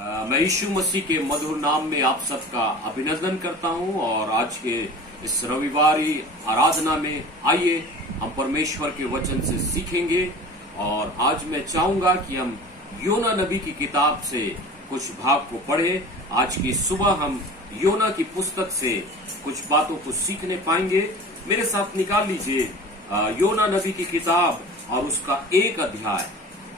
मैं यीशु मसीह के मधुर नाम में आप सबका अभिनंदन करता हूं और आज के इस रविवारी आराधना में आइए हम परमेश्वर के वचन से सीखेंगे। और आज मैं चाहूंगा कि हम योना नबी की किताब से कुछ भाग को पढ़े। आज की सुबह हम योना की पुस्तक से कुछ बातों को सीखने पाएंगे। मेरे साथ निकाल लीजिए योना नबी की किताब और उसका 1 अध्याय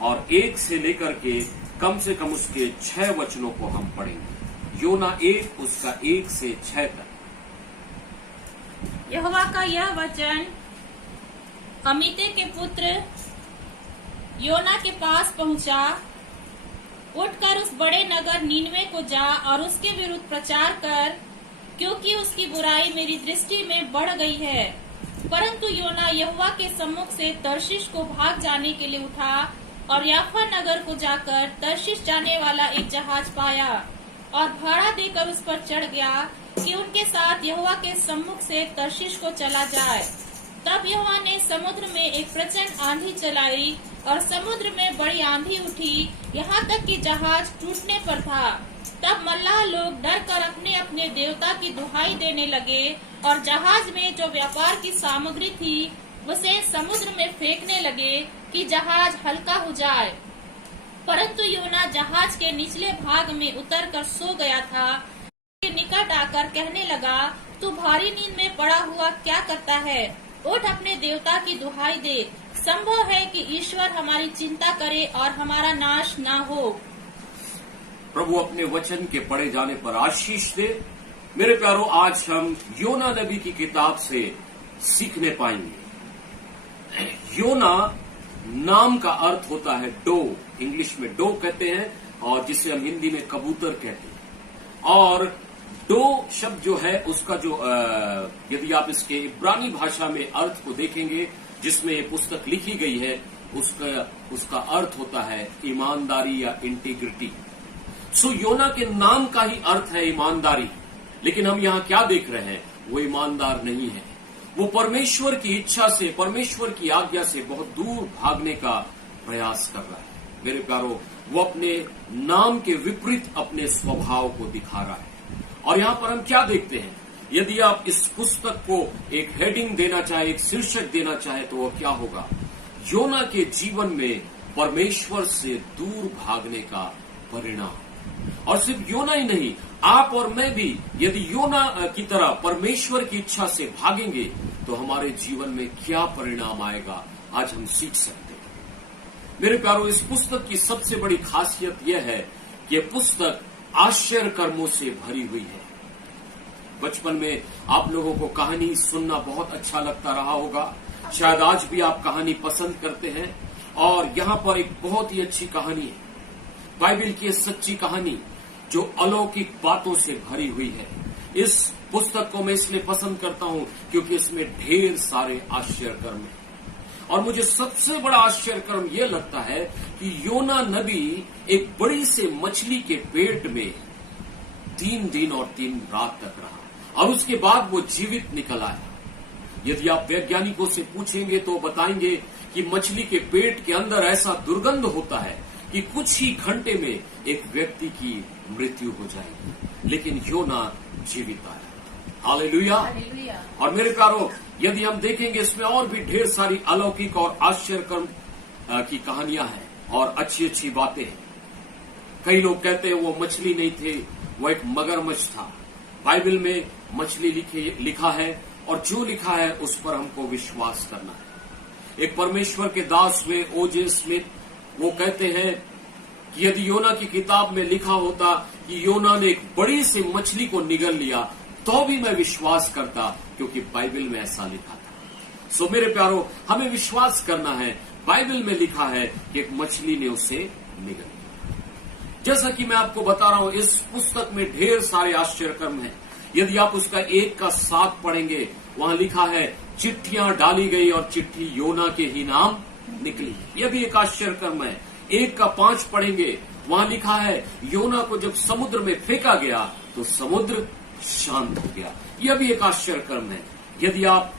और 1 से लेकर के कम से कम उसके 6 वचनों को हम पढ़ेंगे। योना 1 उसका 1 से 6 तक। यहोवा का यह वचन अमित्ते के पुत्र योना के पास पहुंचा। उठकर उस बड़े नगर नीनवे को जा और उसके विरुद्ध प्रचार कर, क्योंकि उसकी बुराई मेरी दृष्टि में बढ़ गई है। परंतु योना यहोवा के सम्मुख से तर्शीश को भाग जाने के लिए उठा और याफा नगर को जाकर तर्शीश जाने वाला एक जहाज पाया और भाड़ा देकर उस पर चढ़ गया कि उनके साथ यहोवा के सम्मुख से तर्शीश को चला जाए। तब यहोवा ने समुद्र में एक प्रचंड आंधी चलाई और समुद्र में बड़ी आंधी उठी, यहाँ तक कि जहाज टूटने पर था। तब मल्लाह लोग डर कर अपने अपने देवता की दुहाई देने लगे और जहाज में जो व्यापार की सामग्री थी उसे समुद्र में फेंकने लगे कि जहाज हल्का हो जाए। परंतु योना जहाज के निचले भाग में उतरकर सो गया था। के निकट आकर कहने लगा, तू भारी नींद में पड़ा हुआ क्या करता है? उठ, अपने देवता की दुहाई दे। संभव है कि ईश्वर हमारी चिंता करे और हमारा नाश ना हो। प्रभु अपने वचन के पढ़े जाने पर आशीष दे। मेरे प्यारो, आज हम योना नबी की किताब से सीखने पाएंगे। योना नाम का अर्थ होता है डो, इंग्लिश में डो कहते हैं और जिसे हम हिंदी में कबूतर कहते हैं। और डो शब्द जो है उसका जो यदि आप इसके इब्रानी भाषा में अर्थ को देखेंगे जिसमें ये पुस्तक लिखी गई है, उसका अर्थ होता है ईमानदारी या इंटीग्रिटी। सो योना के नाम का ही अर्थ है ईमानदारी, लेकिन हम यहाँ क्या देख रहे हैं? वो ईमानदार नहीं है। वो परमेश्वर की इच्छा से, परमेश्वर की आज्ञा से बहुत दूर भागने का प्रयास कर रहा है। मेरे प्यारो, वो अपने नाम के विपरीत अपने स्वभाव को दिखा रहा है। और यहाँ पर हम क्या देखते हैं? यदि आप इस पुस्तक को एक हेडिंग देना चाहे, एक शीर्षक देना चाहे, तो वो क्या होगा? योना के जीवन में परमेश्वर से दूर भागने का परिणाम। और सिर्फ योना ही नहीं, आप और मैं भी यदि योना की तरह परमेश्वर की इच्छा से भागेंगे तो हमारे जीवन में क्या परिणाम आएगा, आज हम सीख सकते हैं। मेरे प्यारो, इस पुस्तक की सबसे बड़ी खासियत यह है कि यह पुस्तक आश्चर्य कर्मों से भरी हुई है। बचपन में आप लोगों को कहानी सुनना बहुत अच्छा लगता रहा होगा, शायद आज भी आप कहानी पसंद करते हैं। और यहाँ पर एक बहुत ही अच्छी कहानी है, बाइबल की सच्ची कहानी जो अलौकिक बातों से भरी हुई है। इस पुस्तक को मैं इसलिए पसंद करता हूं क्योंकि इसमें ढेर सारे आश्चर्य कर्म हैं। और मुझे सबसे बड़ा आश्चर्य कर्म यह लगता है कि योना नबी एक बड़ी से मछली के पेट में 3 दिन और 3 रात तक रहा और उसके बाद वो जीवित निकल आया। यदि आप वैज्ञानिकों से पूछेंगे तो बताएंगे कि मछली के पेट के अंदर ऐसा दुर्गंध होता है कि कुछ ही घंटे में एक व्यक्ति की मृत्यु हो जाएगी, लेकिन योना जीवित आया। हालेलुया। और मेरे प्यारो, यदि हम देखेंगे इसमें और भी ढेर सारी अलौकिक और आश्चर्य कर्म की कहानियां हैं और अच्छी अच्छी बातें हैं। कई लोग कहते हैं वो मछली नहीं थे, वो एक मगरमच्छ था। बाइबल में मछली लिखा है और जो लिखा है उस पर हमको विश्वास करना है। एक परमेश्वर के दास हुए ओजे स्मिथ, वो कहते हैं कि यदि योना की किताब में लिखा होता कि योना ने एक बड़ी सी मछली को निगल लिया तो भी मैं विश्वास करता, क्योंकि बाइबल में ऐसा लिखा था। सो मेरे प्यारो, हमें विश्वास करना है, बाइबल में लिखा है कि एक मछली ने उसे निगल लिया। जैसा कि मैं आपको बता रहा हूं, इस पुस्तक में ढेर सारे आश्चर्य कर्म हैं। यदि आप उसका 1 का 7 पढ़ेंगे, वहां लिखा है चिट्ठियां डाली गई और चिट्ठी योना के ही नाम निकली। यह भी एक आश्चर्य कर्म है। 1 का 5 पढ़ेंगे, वहां लिखा है योना को जब समुद्र में फेंका गया तो समुद्र शांत हो गया। यह भी एक आश्चर्य कर्म है। यदि आप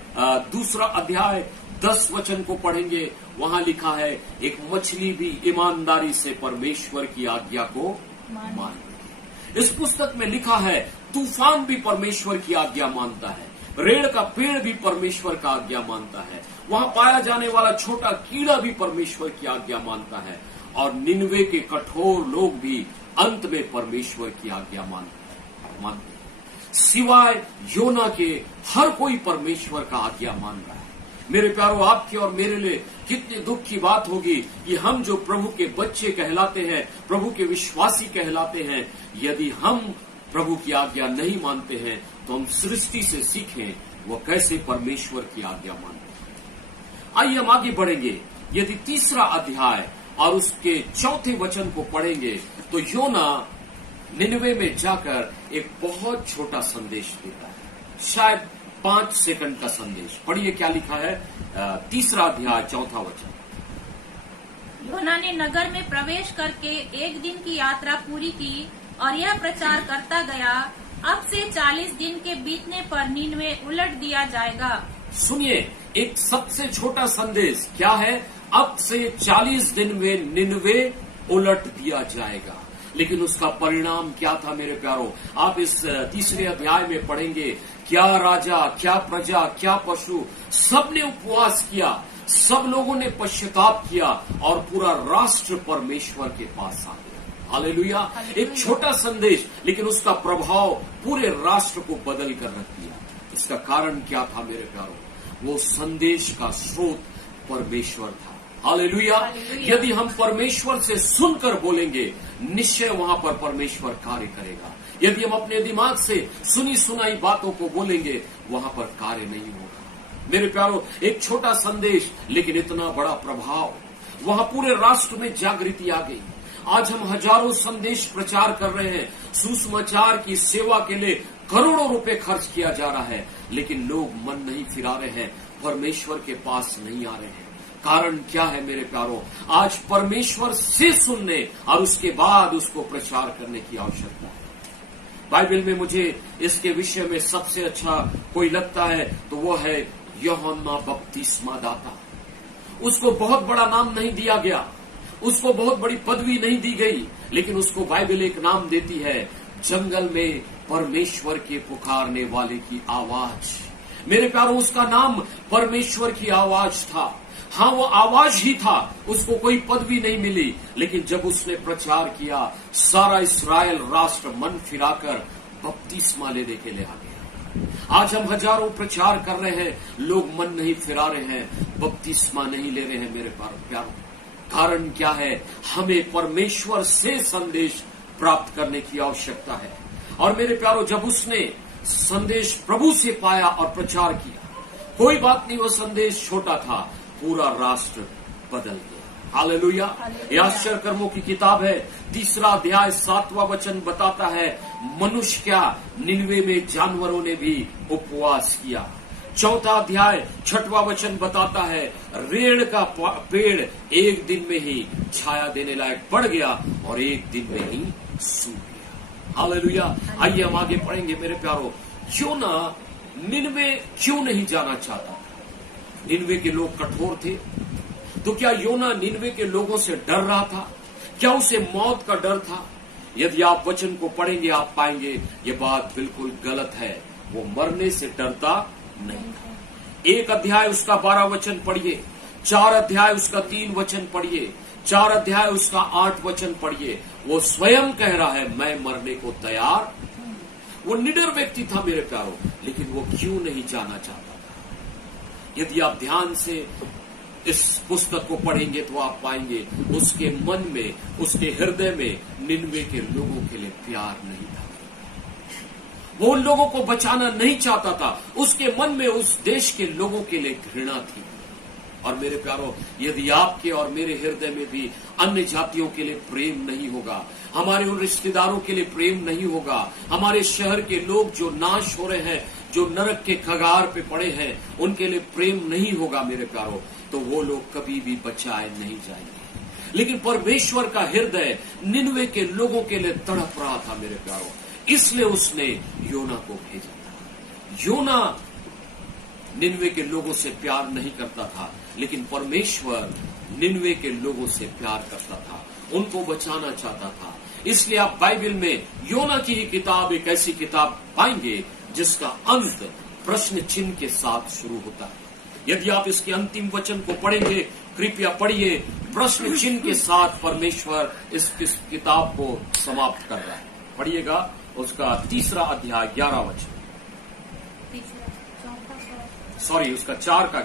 2 अध्याय 10 वचन को पढ़ेंगे, वहां लिखा है एक मछली भी ईमानदारी से परमेश्वर की आज्ञा को मान लेंगे। इस पुस्तक में लिखा है तूफान भी परमेश्वर की आज्ञा मानता है, रेड़ का पेड़ भी परमेश्वर का आज्ञा मानता है, वहां पाया जाने वाला छोटा कीड़ा भी परमेश्वर की आज्ञा मानता है, और निनवे के कठोर लोग भी अंत में परमेश्वर की आज्ञा मानते हैं। सिवाय योना के हर कोई परमेश्वर का आज्ञा मान रहा है। मेरे प्यारो, आपके और मेरे लिए कितने दुख की बात होगी कि हम जो प्रभु के बच्चे कहलाते हैं, प्रभु के विश्वासी कहलाते हैं, यदि हम प्रभु की आज्ञा नहीं मानते हैं तो हम सृष्टि से सीखें वो कैसे परमेश्वर की आज्ञा मानते हैं। आइए हम आगे बढ़ेंगे। यदि 3रा अध्याय और उसके 4थे वचन को पढ़ेंगे तो योना निनवे में जाकर एक बहुत छोटा संदेश देता है, शायद 5 सेकंड का संदेश। पढ़िए क्या लिखा है, 3रा अध्याय 4था वचन। योना ने नगर में प्रवेश करके 1 दिन की यात्रा पूरी की और यह प्रचार करता गया, अब से 40 दिन के बीतने पर निनवे उलट दिया जाएगा। सुनिए, एक सबसे छोटा संदेश क्या है, अब से 40 दिन में निनवे उलट दिया जाएगा। लेकिन उसका परिणाम क्या था मेरे प्यारो? आप इस 3रे अध्याय में पढ़ेंगे, क्या राजा, क्या प्रजा, क्या पशु, सबने उपवास किया, सब लोगों ने पश्चाताप किया और पूरा राष्ट्र परमेश्वर के पास आ गया। हालेलुया। एक छोटा संदेश, लेकिन उसका प्रभाव पूरे राष्ट्र को बदल कर रख दिया। इसका कारण क्या था मेरे प्यारो? वो संदेश का स्रोत परमेश्वर था। हालेलुया। यदि हम परमेश्वर से सुनकर बोलेंगे, निश्चय वहां पर परमेश्वर कार्य करेगा। यदि हम अपने दिमाग से सुनी सुनाई बातों को बोलेंगे, वहां पर कार्य नहीं होगा। मेरे प्यारो, एक छोटा संदेश लेकिन इतना बड़ा प्रभाव, वहां पूरे राष्ट्र में जागृति आ गई। आज हम हजारों संदेश प्रचार कर रहे हैं, सुसमाचार की सेवा के लिए करोड़ों रुपए खर्च किया जा रहा है, लेकिन लोग मन नहीं फिरा रहे हैं, परमेश्वर के पास नहीं आ रहे हैं। कारण क्या है मेरे प्यारो? आज परमेश्वर से सुनने और उसके बाद उसको प्रचार करने की आवश्यकता है। बाइबल में मुझे इसके विषय में सबसे अच्छा कोई लगता है तो वो है यूहन्ना बपतिस्मा दाता। उसको बहुत बड़ा नाम नहीं दिया गया, उसको बहुत बड़ी पदवी नहीं दी गई, लेकिन उसको बाइबल एक नाम देती है, जंगल में परमेश्वर के पुकारने वाले की आवाज। मेरे प्यारो, उसका नाम परमेश्वर की आवाज था। हाँ, वो आवाज ही था, उसको कोई पदवी नहीं मिली, लेकिन जब उसने प्रचार किया, सारा इस्राएल राष्ट्र मन फिराकर बपतिस्मा लेने के लिए आ गया। आज हम हजारों प्रचार कर रहे हैं, लोग मन नहीं फिरा रहे हैं, बपतिस्मा नहीं ले रहे हैं मेरे प्यारो। कारण क्या है? हमें परमेश्वर से संदेश प्राप्त करने की आवश्यकता है। और मेरे प्यारो, जब उसने संदेश प्रभु से पाया और प्रचार किया, कोई बात नहीं, वो संदेश छोटा था, पूरा राष्ट्र बदल गया। हालेलुया। ये आश्चर्य कर्मों की किताब है, 3रा अध्याय 7वां वचन बताता है, मनुष्य क्या, निनवे में जानवरों ने भी उपवास किया। 4था अध्याय 6वां वचन बताता है, रेड़ का पेड़ 1 दिन में ही छाया देने लायक बढ़ गया और 1 दिन में ही सूख गया। हालेलुया। आइए हम आगे पढ़ेंगे मेरे प्यारो। योना निनवे क्यों नहीं जाना चाहता? निनवे के लोग कठोर थे, तो क्या योना निनवे के लोगों से डर रहा था? क्या उसे मौत का डर था? यदि आप वचन को पढ़ेंगे, आप पाएंगे ये बात बिल्कुल गलत है। वो मरने से डरता नहीं था। 1 अध्याय उसका 12 वचन पढ़िए, 4 अध्याय उसका 3 वचन पढ़िए, 4 अध्याय उसका 8 वचन पढ़िए। वो स्वयं कह रहा है, मैं मरने को तैयार। वो निडर व्यक्ति था मेरे प्यारो, लेकिन वो क्यों नहीं जाना चाहता था? यदि आप ध्यान से इस पुस्तक को पढ़ेंगे तो आप पाएंगे उसके मन में, उसके हृदय में निनवे के लोगों के लिए प्यार नहीं था। वो उन लोगों को बचाना नहीं चाहता था। उसके मन में उस देश के लोगों के लिए घृणा थी। और मेरे प्यारो, यदि आपके और मेरे हृदय में भी अन्य जातियों के लिए प्रेम नहीं होगा, हमारे उन रिश्तेदारों के लिए प्रेम नहीं होगा, हमारे शहर के लोग जो नाश हो रहे हैं, जो नरक के कगार पे पड़े हैं, उनके लिए प्रेम नहीं होगा मेरे प्यारो, तो वो लोग कभी भी बचाए नहीं जाएंगे। लेकिन परमेश्वर का हृदय निनवे के लोगों के लिए तड़प रहा था मेरे प्यारो, इसलिए उसने योना को भेजा था। योना निनवे के लोगों से प्यार नहीं करता था, लेकिन परमेश्वर निनवे के लोगों से प्यार करता था, उनको बचाना चाहता था। इसलिए आप बाइबल में योना की ही किताब एक ऐसी किताब पाएंगे जिसका अंत प्रश्न चिन्ह के साथ शुरू होता है। यदि आप इसके अंतिम वचन को पढ़ेंगे, कृपया पढ़िए, प्रश्न चिन्ह के साथ परमेश्वर इस किताब को समाप्त कर रहा है। पढ़िएगा उसका 3 अध्याय 11 वचन, सॉरी उसका 4 का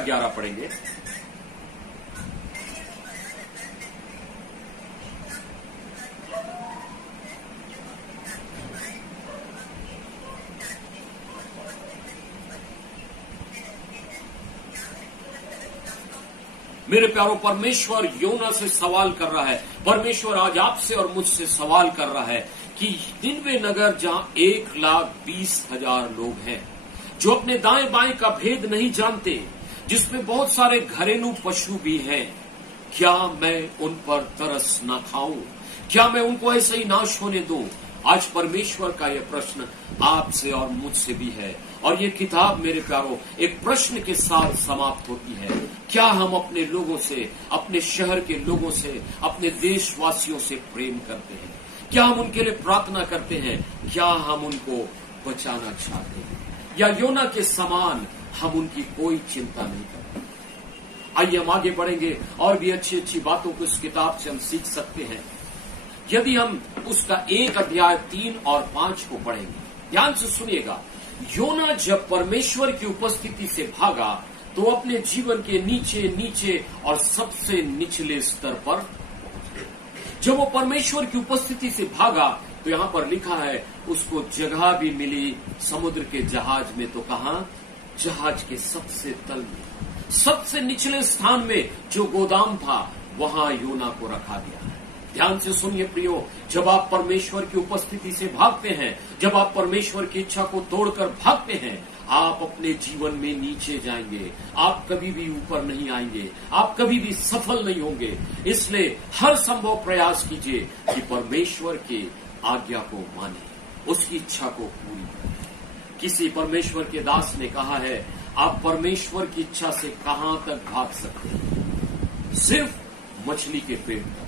11 पढ़ेंगे। मेरे प्यारो, परमेश्वर योना से सवाल कर रहा है। परमेश्वर आज आपसे और मुझसे सवाल कर रहा है कि निनवे नगर जहां 1,20,000 लोग हैं जो अपने दाएं बाएं का भेद नहीं जानते, जिसमें बहुत सारे घरेलू पशु भी हैं, क्या मैं उन पर तरस न खाऊं? क्या मैं उनको ऐसे ही नाश होने दूं? आज परमेश्वर का यह प्रश्न आपसे और मुझसे भी है। और ये किताब मेरे प्यारो एक प्रश्न के साथ समाप्त होती है। क्या हम अपने लोगों से, अपने शहर के लोगों से, अपने देशवासियों से प्रेम करते हैं? क्या हम उनके लिए प्रार्थना करते हैं? क्या हम उनको बचाना चाहते हैं? या योना के समान हम उनकी कोई चिंता नहीं करते? आइए हम आगे बढ़ेंगे और भी अच्छी अच्छी बातों को इस किताब से हम सीख सकते हैं। यदि हम उसका 1 अध्याय 3 और 5 को पढ़ेंगे, ध्यान से सुनिएगा। योना जब परमेश्वर की उपस्थिति से भागा तो अपने जीवन के नीचे नीचे और सबसे निचले स्तर पर जब वो परमेश्वर की उपस्थिति से भागा तो यहां पर लिखा है उसको जगह भी मिली समुद्र के जहाज में। तो कहां? जहाज के सबसे तल में, सबसे निचले स्थान में जो गोदाम था वहां योना को रखा गया। ध्यान से सुनिए प्रियो, जब आप परमेश्वर की उपस्थिति से भागते हैं, जब आप परमेश्वर की इच्छा को तोड़कर भागते हैं, आप अपने जीवन में नीचे जाएंगे, आप कभी भी ऊपर नहीं आएंगे, आप कभी भी सफल नहीं होंगे। इसलिए हर संभव प्रयास कीजिए कि परमेश्वर की आज्ञा को माने, उसकी इच्छा को पूरी करें। किसी परमेश्वर के दास ने कहा है, आप परमेश्वर की इच्छा से कहां तक भाग सकते हैं? सिर्फ मछली के पेट तक।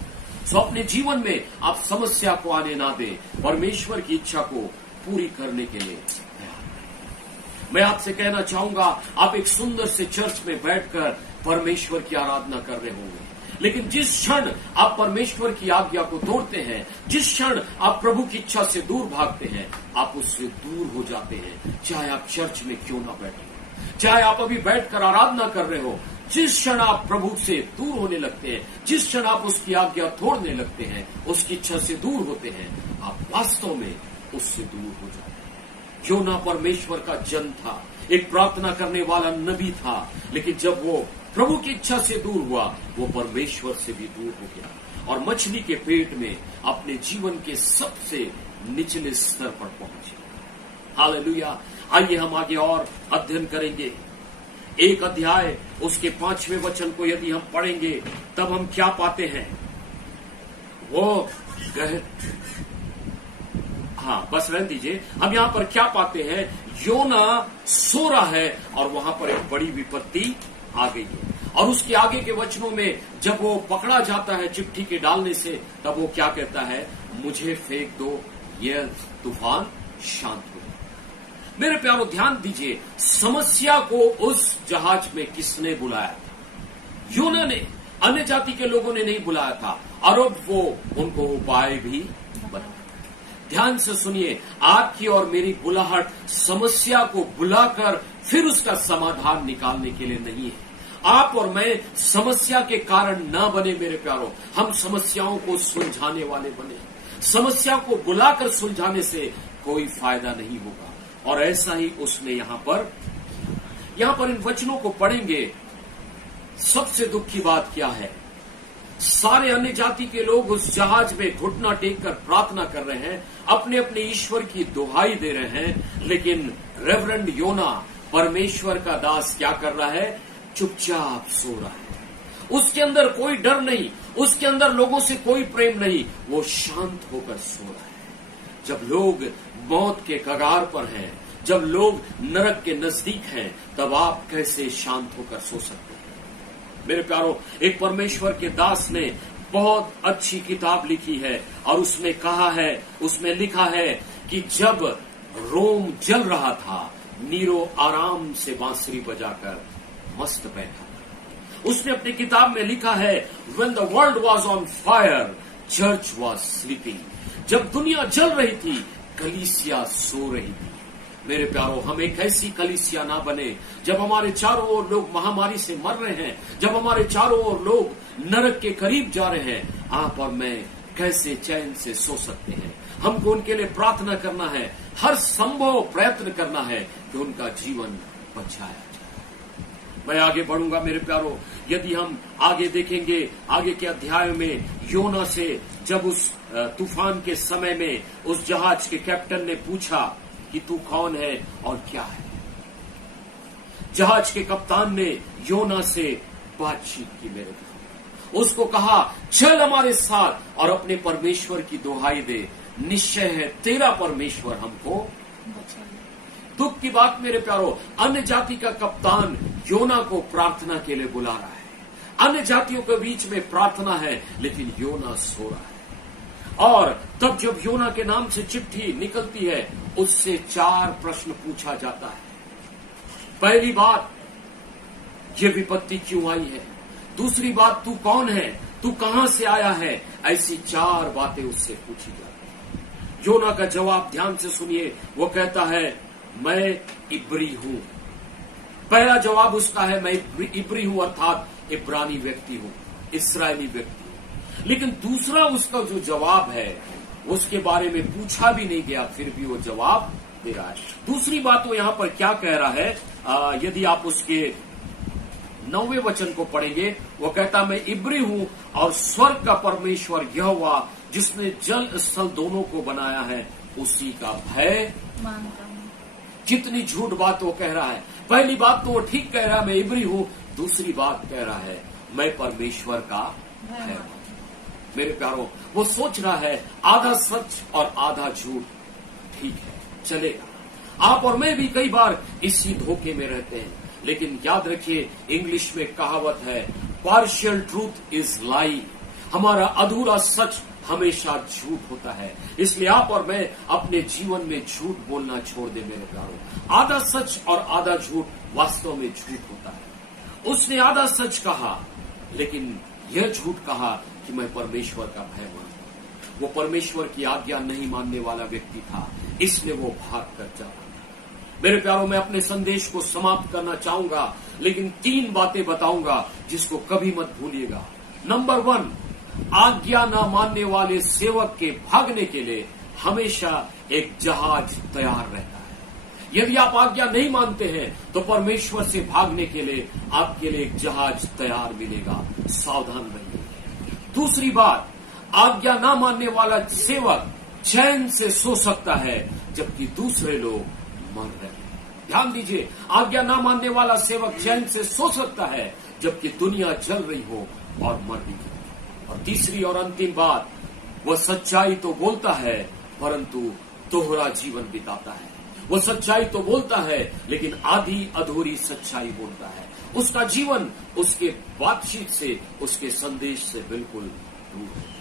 सो अपने जीवन में आप समस्या को आने ना दें, परमेश्वर की इच्छा को पूरी करने के लिए तैयार रहें। मैं आपसे कहना चाहूंगा, आप एक सुंदर से चर्च में बैठकर परमेश्वर की आराधना कर रहे होंगे, लेकिन जिस क्षण आप परमेश्वर की आज्ञा को तोड़ते हैं, जिस क्षण आप प्रभु की इच्छा से दूर भागते हैं, आप उससे दूर हो जाते हैं। चाहे आप चर्च में क्यों ना बैठे, चाहे आप अभी बैठकर आराधना कर रहे हो, जिस क्षण आप प्रभु से दूर होने लगते हैं, जिस क्षण आप उसकी आज्ञा तोड़ने लगते हैं, उसकी इच्छा से दूर होते हैं, आप वास्तव में उससे दूर हो जाते हैं। योना परमेश्वर का जन था, एक प्रार्थना करने वाला नबी था, लेकिन जब वो प्रभु की इच्छा से दूर हुआ, वो परमेश्वर से भी दूर हो गया और मछली के पेट में अपने जीवन के सबसे निचले स्तर पर पहुंचे। हालेलुया। आइए हम आगे और अध्ययन करेंगे। 1 अध्याय उसके 5वें वचन को यदि हम पढ़ेंगे तब हम क्या पाते हैं? वो बस रहने दीजिए। हम यहां पर क्या पाते हैं? योना सो रहा है और वहां पर एक बड़ी विपत्ति आ गई है। और उसके आगे के वचनों में जब वो पकड़ा जाता है चिट्ठी के डालने से, तब वो क्या कहता है? मुझे फेंक दो, यह तूफान शांत हो। मेरे प्यारो ध्यान दीजिए, समस्या को उस जहाज में किसने बुलाया था? योना ने, अन्य जाति के लोगों ने नहीं बुलाया था। और अब वो उनको उपाय भी बता। ध्यान से सुनिए, आपकी और मेरी बुलाहट समस्या को बुलाकर फिर उसका समाधान निकालने के लिए नहीं है। आप और मैं समस्या के कारण ना बने मेरे प्यारो, हम समस्याओं को सुलझाने वाले बने। समस्या को बुलाकर सुलझाने से कोई फायदा नहीं होगा। और ऐसा ही उसने यहां पर इन वचनों को पढ़ेंगे। सबसे दुख की बात क्या है? सारे अन्य जाति के लोग उस जहाज में घुटना टेक कर प्रार्थना कर रहे हैं, अपने अपने ईश्वर की दुहाई दे रहे हैं, लेकिन रेवरेंड योना, परमेश्वर का दास, क्या कर रहा है? चुपचाप सो रहा है। उसके अंदर कोई डर नहीं, उसके अंदर लोगों से कोई प्रेम नहीं, वो शांत होकर सो रहा है। जब लोग मौत के कगार पर हैं, जब लोग नरक के नजदीक हैं, तब आप कैसे शांत होकर सो सकते हैं? मेरे प्यारो, एक परमेश्वर के दास ने बहुत अच्छी किताब लिखी है और उसमें कहा है, उसमें लिखा है कि जब रोम जल रहा था, नीरो आराम से बांसुरी बजाकर मस्त बैठा था। उसने अपनी किताब में लिखा है, When the world was on fire, church was sleeping। जब दुनिया जल रही थी, कलीसिया सो रही थी। मेरे प्यारो, हम एक ऐसी कलीसिया ना बने जब हमारे चारों ओर लोग महामारी से मर रहे हैं, जब हमारे चारों ओर लोग नरक के करीब जा रहे हैं। आप और मैं कैसे चैन से सो सकते हैं? हमको उनके लिए प्रार्थना करना है, हर संभव प्रयत्न करना है कि उनका जीवन बचाया जाए। मैं आगे बढ़ूंगा मेरे प्यारो। यदि हम आगे देखेंगे, आगे के अध्याय में योना से जब उस तूफान के समय में उस जहाज के कैप्टन ने पूछा कि तू कौन है और क्या है, जहाज के कप्तान ने योना से बातचीत की मेरे प्यारो। उसको कहा, चल हमारे साथ और अपने परमेश्वर की दुहाई दे, निश्चय है तेरा परमेश्वर हमको बचाएगा। दुख की बात मेरे प्यारो, अन्य जाति का कप्तान योना को प्रार्थना के लिए बुला रहा है। अन्य जातियों के बीच में प्रार्थना है, लेकिन योना सो रहा है। और तब जब योना के नाम से चिट्ठी निकलती है, उससे 4 प्रश्न पूछा जाता है। पहली बात, ये विपत्ति क्यों आई है? दूसरी बात, तू कौन है? तू कहां से आया है? ऐसी 4 बातें उससे पूछी जाती है। योना का जवाब ध्यान से सुनिए। वो कहता है, मैं इब्री हूं। पहला जवाब उसका है, मैं इब्री हूं, अर्थात इब्रानी व्यक्ति हूं, इस्राएली व्यक्ति हूं। लेकिन दूसरा उसका जो जवाब है, उसके बारे में पूछा भी नहीं गया, फिर भी वो जवाब दे रहा है। दूसरी बात वो यहां पर क्या कह रहा है, यदि आप उसके 9वें वचन को पढ़ेंगे, वो कहता, मैं इब्री हूं और स्वर्ग का परमेश्वर यहोवा जिसने जल स्थल दोनों को बनाया है, उसी का भय मानता हूं। कितनी झूठ बात वो कह रहा है। पहली बात तो वो ठीक कह रहा है, मैं इब्री हूं। दूसरी बात कह रहा है, मैं परमेश्वर का भय मानता हूं। मेरे प्यारों, वो सोच रहा है आधा सच और आधा झूठ ठीक है, चलेगा। आप और मैं भी कई बार इसी धोखे में रहते हैं, लेकिन याद रखिए, इंग्लिश में कहावत है, पार्शियल ट्रूथ इज लाई। हमारा अधूरा सच हमेशा झूठ होता है। इसलिए आप और मैं अपने जीवन में झूठ बोलना छोड़ दे मेरे प्यारों। आधा सच और आधा झूठ वास्तव में झूठ होता है। उसने आधा सच कहा, लेकिन यह झूठ कहा कि मैं परमेश्वर का भय मानता हूं। वो परमेश्वर की आज्ञा नहीं मानने वाला व्यक्ति था, इसलिए वो भाग कर जा रहा। मेरे प्यारों, मैं अपने संदेश को समाप्त करना चाहूंगा, लेकिन 3 बातें बताऊंगा जिसको कभी मत भूलिएगा। नंबर 1, आज्ञा न मानने वाले सेवक के भागने के लिए हमेशा एक जहाज तैयार रहता है। यदि आप आज्ञा नहीं मानते हैं, तो परमेश्वर से भागने के लिए आपके लिए एक जहाज तैयार मिलेगा। सावधान रहिए। दूसरी बात, आज्ञा न मानने वाला सेवक चैन से सो सकता है, जबकि दूसरे लोग मर रहे हैं। ध्यान दीजिए, आज्ञा न मानने वाला सेवक चैन से सो सकता है, जबकि दुनिया जल रही हो और मर रही हो। और तीसरी और अंतिम बात, वह सच्चाई तो बोलता है, परंतु दोहरा जीवन बिताता है। वो सच्चाई तो बोलता है, लेकिन आधी अधूरी सच्चाई बोलता है। उसका जीवन उसके बातचीत से, उसके संदेश से बिल्कुल दूर है।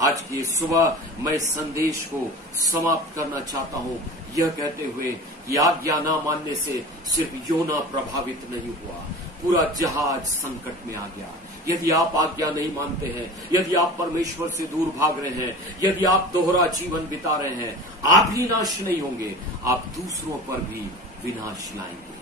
आज की सुबह मैं संदेश को समाप्त करना चाहता हूं, यह कहते हुए कि आज्ञा न मानने से सिर्फ योना प्रभावित नहीं हुआ, पूरा जहाज संकट में आ गया। यदि आप आज्ञा नहीं मानते हैं, यदि आप परमेश्वर से दूर भाग रहे हैं, यदि आप दोहरा जीवन बिता रहे हैं, आप ही नाश नहीं होंगे, आप दूसरों पर भी विनाश लाएंगे।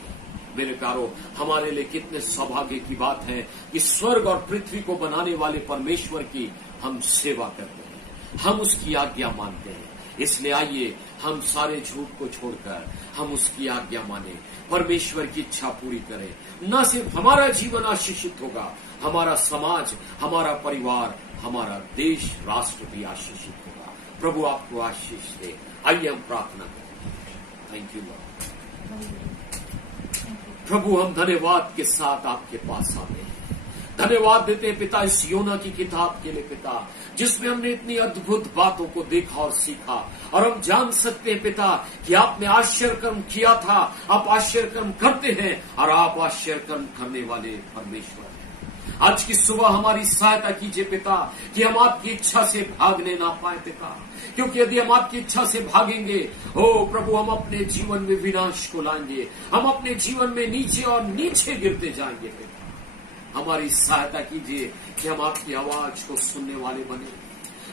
मेरे प्यारों, हमारे लिए कितने सौभाग्य की बात है कि स्वर्ग और पृथ्वी को बनाने वाले परमेश्वर की हम सेवा करते हैं, हम उसकी आज्ञा मानते हैं। इसलिए आइए हम सारे झूठ को छोड़कर हम उसकी आज्ञा माने, परमेश्वर की इच्छा पूरी करें। न सिर्फ हमारा जीवन आशीषित होगा, हमारा समाज, हमारा परिवार, हमारा देश, राष्ट्र भी आशीषित होगा। प्रभु आपको आशीष दे। आइए हम प्रार्थना करें। Thank you Lord. प्रभु, हम धन्यवाद के साथ आपके पास आते हैं। धन्यवाद देते हैं पिता इस योना की किताब के लिए पिता, जिसमें हमने इतनी अद्भुत बातों को देखा और सीखा। और हम जान सकते हैं पिता कि आपने आश्चर्य कर्म किया था, आप आश्चर्य कर्म करते हैं और आप आश्चर्य कर्म करने वाले परमेश्वर हैं। आज की सुबह हमारी सहायता कीजिए पिता कि हम आपकी इच्छा से भागने ना पाए पिता, क्योंकि यदि हम आपकी इच्छा से भागेंगे ओ प्रभु, हम अपने जीवन में विनाश को लाएंगे, हम अपने जीवन में नीचे और नीचे गिरते जाएंगे पिता। हमारी सहायता कीजिए कि हम आपकी आवाज को सुनने वाले बने,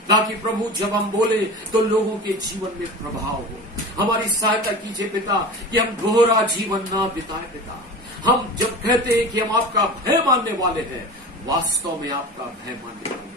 ताकि प्रभु जब हम बोले तो लोगों के जीवन में प्रभाव हो। हमारी सहायता कीजिए पिता कि हम दोहरा जीवन ना बिताए पिता। हम जब कहते हैं कि हम आपका भय मानने वाले हैं, वास्तव में आपका भय मानने वाले हैं।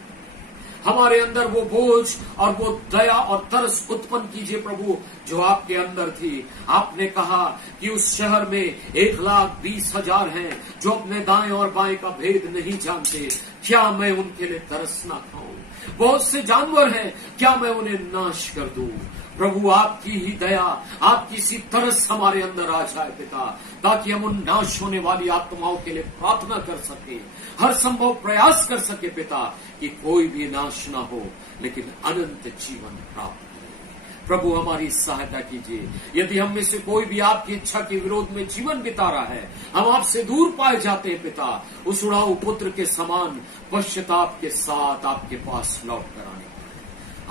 हमारे अंदर वो बोझ और वो दया और तरस उत्पन्न कीजिए प्रभु जो आपके अंदर थी। आपने कहा कि उस शहर में 1,20,000 हैं जो अपने दाएं और बाएं का भेद नहीं जानते, क्या मैं उनके लिए तरस ना खाऊं? बहुत से जानवर हैं, क्या मैं उन्हें नाश कर दूं? प्रभु आपकी ही दया, आपकी सी तरस हमारे अंदर आ जाए पिता, ताकि हम उन नाश होने वाली आत्माओं के लिए प्रार्थना कर सके, हर संभव प्रयास कर सके पिता कि कोई भी नाश ना हो लेकिन अनंत जीवन प्राप्त करे। प्रभु हमारी सहायता कीजिए। यदि हम में से कोई भी आपकी इच्छा के विरोध में जीवन बिता रहा है, हम आपसे दूर पाए जाते हैं पिता, उस उड़ाऊ पुत्र के समान पश्चाताप के साथ आपके पास लौट कर आने।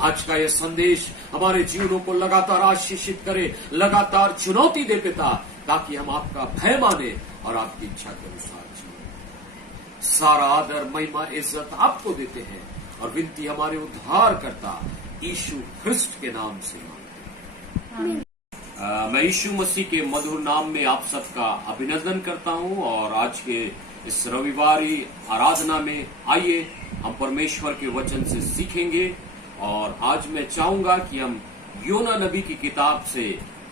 आज का यह संदेश हमारे जीवनों को लगातार आशीषित करे, लगातार चुनौती दे पिता, ताकि हम आपका भय माने और आपकी इच्छा के अनुसार जिए। सारा आदर, महिमा, इज्जत आपको देते हैं और विनती हमारे उद्धार करता यीशु ख्रिस्ट के नाम से मांगते हैं। मैं यीशु मसीह के मधुर नाम में आप सबका अभिनंदन करता हूं और आज के इस रविवारी आराधना में आइए हम परमेश्वर के वचन से सीखेंगे। और आज मैं चाहूंगा कि हम योना नबी की किताब से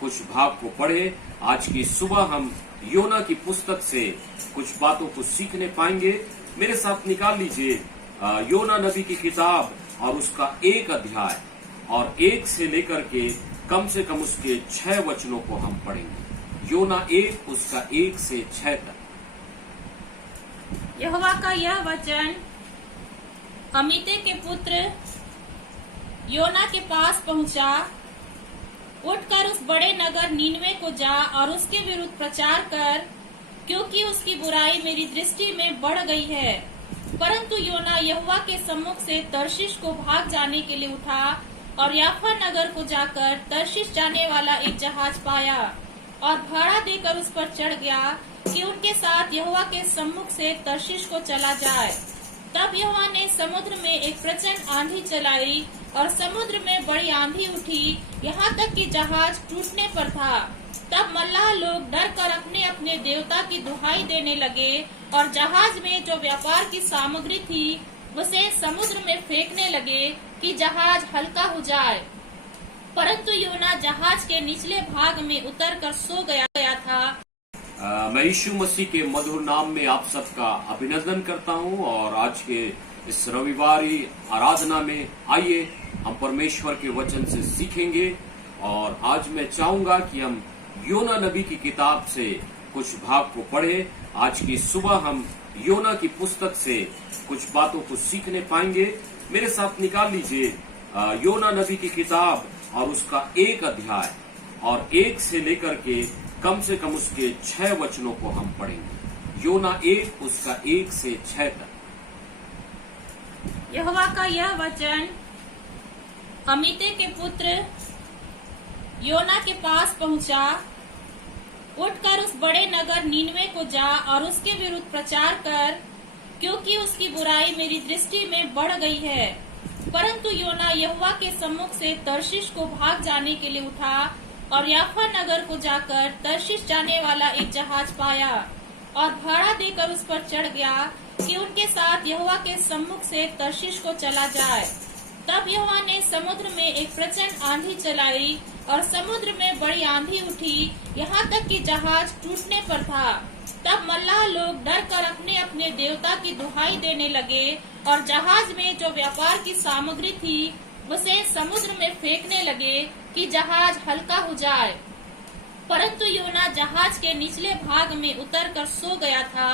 कुछ भाग को पढ़े। आज की सुबह हम योना की पुस्तक से कुछ बातों को सीखने पाएंगे। मेरे साथ निकाल लीजिए योना नबी की किताब और उसका 1 अध्याय और 1 से लेकर के कम से कम उसके 6 वचनों को हम पढ़ेंगे। योना 1 उसका 1 से 6 तक। यहोवा का यह वचन अमित्ते के पुत्र योना के पास पहुंचा। उठकर उस बड़े नगर नीनवे को जा और उसके विरुद्ध प्रचार कर, क्योंकि उसकी बुराई मेरी दृष्टि में बढ़ गई है। परंतु योना यहोवा के सम्मुख से तर्शीश को भाग जाने के लिए उठा और याफा नगर को जाकर तर्शीश जाने वाला एक जहाज पाया और भाड़ा देकर उस पर चढ़ गया कि उनके साथ यहोवा के सम्मुख से तर्शीश को चला जाए। तब यहोवा ने समुद्र में एक प्रचंड आंधी चलाई और समुद्र में बड़ी आंधी उठी, यहाँ तक कि जहाज टूटने पर था। तब मल्लाह लोग डर कर अपने अपने देवता की दुहाई देने लगे और जहाज में जो व्यापार की सामग्री थी उसे समुद्र में फेंकने लगे कि जहाज हल्का हो जाए। परंतु योना जहाज के निचले भाग में उतरकर सो गया था। मैं यीशु मसीह के मधुर नाम में आप सबका अभिनंदन करता हूं और आज के इस रविवारी आराधना में आइए हम परमेश्वर के वचन से सीखेंगे। और आज मैं चाहूंगा कि हम योना नबी की किताब से कुछ भाग को पढ़े। आज की सुबह हम योना की पुस्तक से कुछ बातों को सीखने पाएंगे। मेरे साथ निकाल लीजिए योना नबी की किताब और उसका 1 अध्याय और 1 से लेकर के कम से कम उसके 6 वचनों को हम पढ़ेंगे। योना 1 उसका 1 से 6 तक। यहोवा का यह वचन अमित्ते के पुत्र योना के पास पहुंचा। उठकर उस बड़े नगर नीनवे को जा और उसके विरुद्ध प्रचार कर, क्योंकि उसकी बुराई मेरी दृष्टि में बढ़ गई है। परंतु योना यहोवा के सम्मुख से तर्शीश को भाग जाने के लिए उठा और याफा नगर को जाकर तर्शीश जाने वाला एक जहाज पाया और भाड़ा देकर उस पर चढ़ गया कि उनके साथ यहोवा के सम्मुख से तर्शीश को चला जाए। तब यहोवा ने समुद्र में एक प्रचंड आंधी चलाई और समुद्र में बड़ी आंधी उठी, यहाँ तक कि जहाज टूटने पर था। तब मल्लाह लोग डर कर अपने अपने देवता की दुहाई देने लगे और जहाज में जो व्यापार की सामग्री थी उसे समुद्र में फेंकने लगे कि जहाज हल्का हो जाए। परंतु योना जहाज के निचले भाग में उतरकर सो गया था